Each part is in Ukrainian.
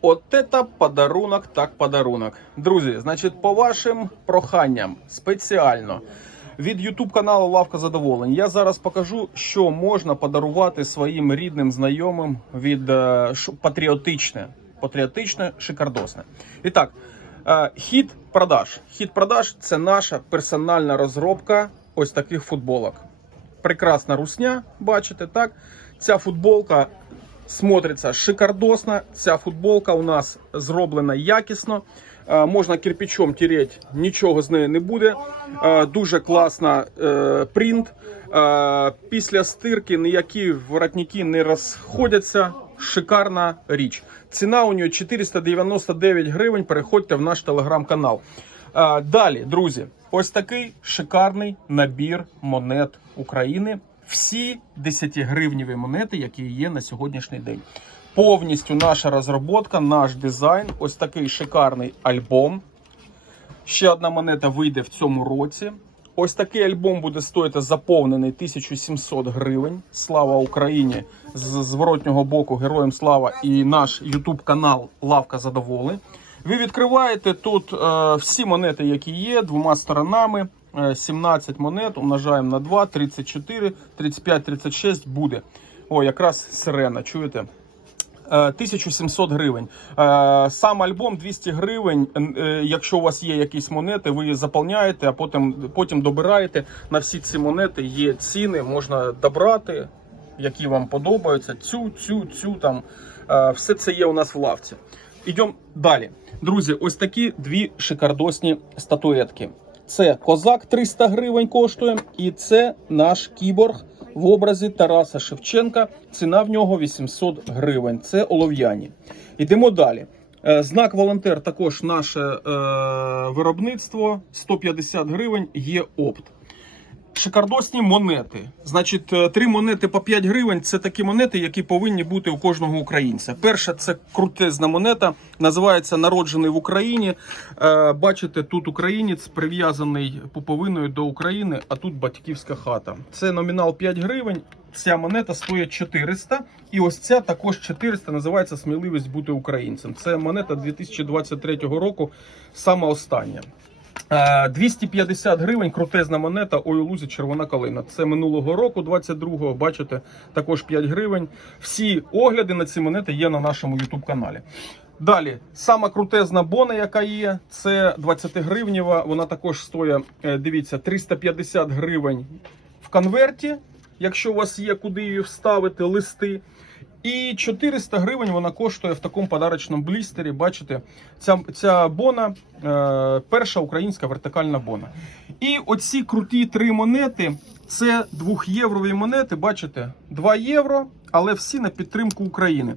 От это подарунок, так подарунок. Друзі, значить, по вашим проханням спеціально від YouTube каналу Лавка Задоволень я зараз покажу, що можна подарувати своїм рідним знайомим від е, патріотичне, патріотичне, шикардосне. І так, е, хід продаж. Хід продаж це наша персональна розробка ось таких футболок. Прекрасна русня, бачите, так? Ця футболка смотриться шикардосно. Ця футболка у нас зроблена якісно. Е, Можна кирпичом тереть, нічого з неї не буде. Е, Дуже класна е, принт. Після стирки ніякі воротники не розходяться. Шикарна річ. Ціна у нього 499 гривень. Переходьте в наш телеграм-канал. Далі, друзі, ось такий шикарний набір монет України. Всі 10-гривневі монети, які є на сьогоднішній день. Повністю наша розробка, наш дизайн. Ось такий шикарний альбом. Ще одна монета вийде в цьому році. Ось такий альбом буде стоїти заповнений 1700 гривень. Слава Україні! З зворотнього боку Героям слава і наш YouTube канал Лавка Задоволень. Ви відкриваєте тут е, всі монети, які є, двома сторонами. Е, 17 монет умножаємо на 2, 34, 35, 36 буде. О, якраз сирена, чуєте? Е, 1700 гривень. Е, Сам альбом 200 гривень. Е, Якщо у вас є якісь монети, ви її заповняєте, а потім, потім добираєте. На всі ці монети є ціни, можна добрати, які вам подобаються. Цю, цю, цю там. Е, Все це є у нас в лавці. Ідемо далі. Друзі, ось такі дві шикардосні статуетки. Це козак 300 гривень коштує, і це наш кіборг в образі Тараса Шевченка. Ціна в нього 800 гривень. Це олов'яні. Йдемо далі. Е, Знак волонтер також наше е, виробництво 150 гривень є опт. Шикардосні монети. Значить, е, три монети по 5 гривень це такі монети, які повинні бути у кожного українця. Перша це крутезна монета, називається Народжений в Україні. Е, Бачите, тут українець прив'язаний пуповиною до України, а тут батьківська хата. Це номінал 5 гривень. Ця монета стоїть 400. І ось ця також 400 називається Сміливість бути українцем. Це монета 2023 року, саме остання. Е, 250 гривень крутезна монета ой лузі червона калина. Це минулого року, 22-го, бачите, також 5 гривень. Всі огляди на ці монети є на нашому YouTube каналі. Далі, сама крутезна бона, яка є, це 20 гривнєва. Вона також стоїть, е, дивіться, 350 гривень в конверті, якщо у вас є куди її вставити, листи. І 400 гривень вона коштує в такому подарочному блістері. Бачите, ця, ця бона е, перша українська вертикальна бона. І оці круті три монети це 2-єврові монети. Бачите, 2 євро, але всі на підтримку України.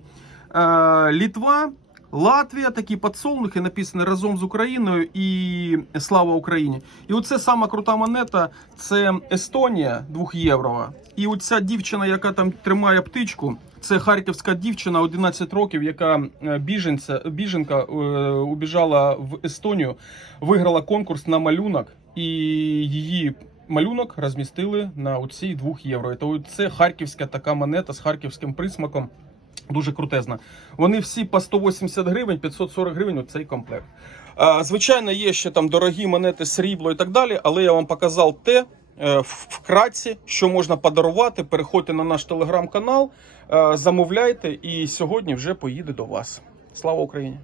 Е, Літва. Латвія, такі підсолнухи написані разом з Україною і слава Україні. І оце сама крута монета. Це Естонія 2 єврова. І оця дівчина, яка там тримає птичку, це харківська дівчина, 11 років, яка е, біженця, біженка е, убіжала в Естонію, виграла конкурс на малюнок, і її малюнок розмістили на оцій 2 євро. Це харківська така монета з харківським присмаком. Дуже крутезна. Вони всі по 180 гривень, 540 гривень цей комплект. Звичайно, є ще там дорогі монети, срібло і так далі, але я вам показав те е, вкратці, що можна подарувати. Переходьте на наш телеграм-канал, е, замовляйте, і сьогодні вже поїде до вас. Слава Україні!